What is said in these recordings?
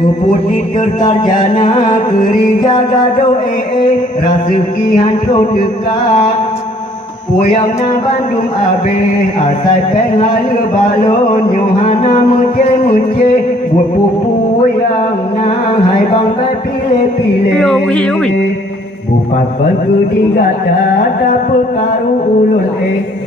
ku putih tertarjana keri jaga doe rezeki hantro dekat Puyang na Bandung abe asai pengalu balon Yohana muce buat pupu yang na hai bang kai pile Bupat bergudi gata dapur karu ulun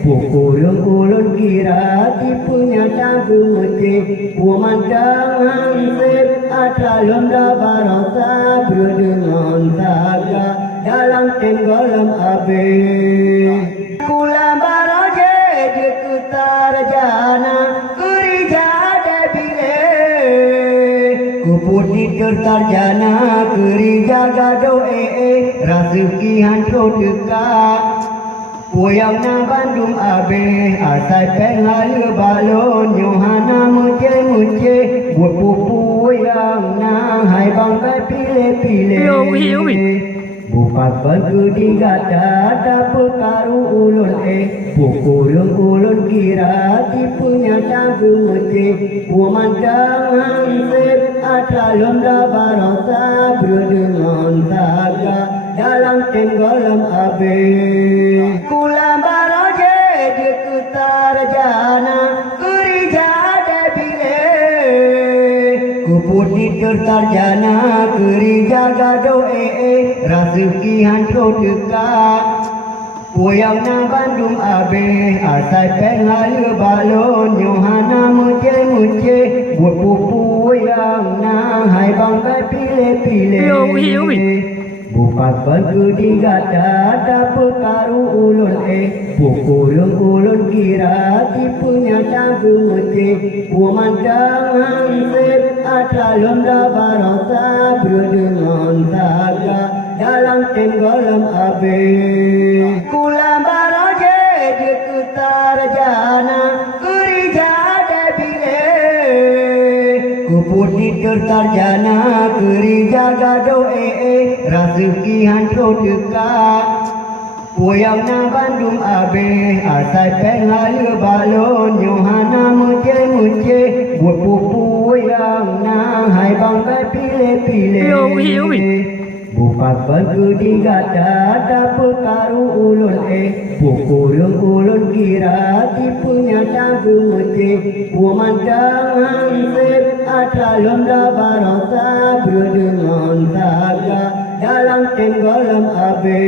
Pukul ulun kira tipunya tanggung muce Pemandang hansip atalun da barasa berdengan saga dalam tenggelam abe Kula baraje dekutar jana kerja debile Ku putih tertarjana keri jaga doe rezeki hantro dekat Puyang na Bandung abe asai pengalu balon Yohana muce buat pupu yang na hai bang kai pile Bupat bergudi gata dapur karu ulun Pukul ulun kira tipunya tanggung muce Pemandang hansip atalun da barasa berdengan saga dalam tenggelam abe Kula baraje dekutar jana kerja debile Ku putih tertarjana keri jaga doe rezeki hantro dekat Puyang na Bandung abe asai pengalu balon Yohana muce buat pupu yang na hai bang kai pile Bupat bergudi gata dapur karu ulun Pukul ulun kira tipunya tanggung muce Pemandang hansip atalun da barasa berdengan saga dalam tenggelam abe Kula baraje dekutar jana kerja debile Ku putih tertarjana keri jaga doe rezeki hantro dekat Puyang na Bandung abe asai pengalu balon Yohana muce buat pupu yang na hai bang kai pile Bupat bergudi gata dapur karu ulun Pukul ulun kira tipunya tanggung muce Pemandang hansip atalun da barasa berdengan saga dalam tenggelam abe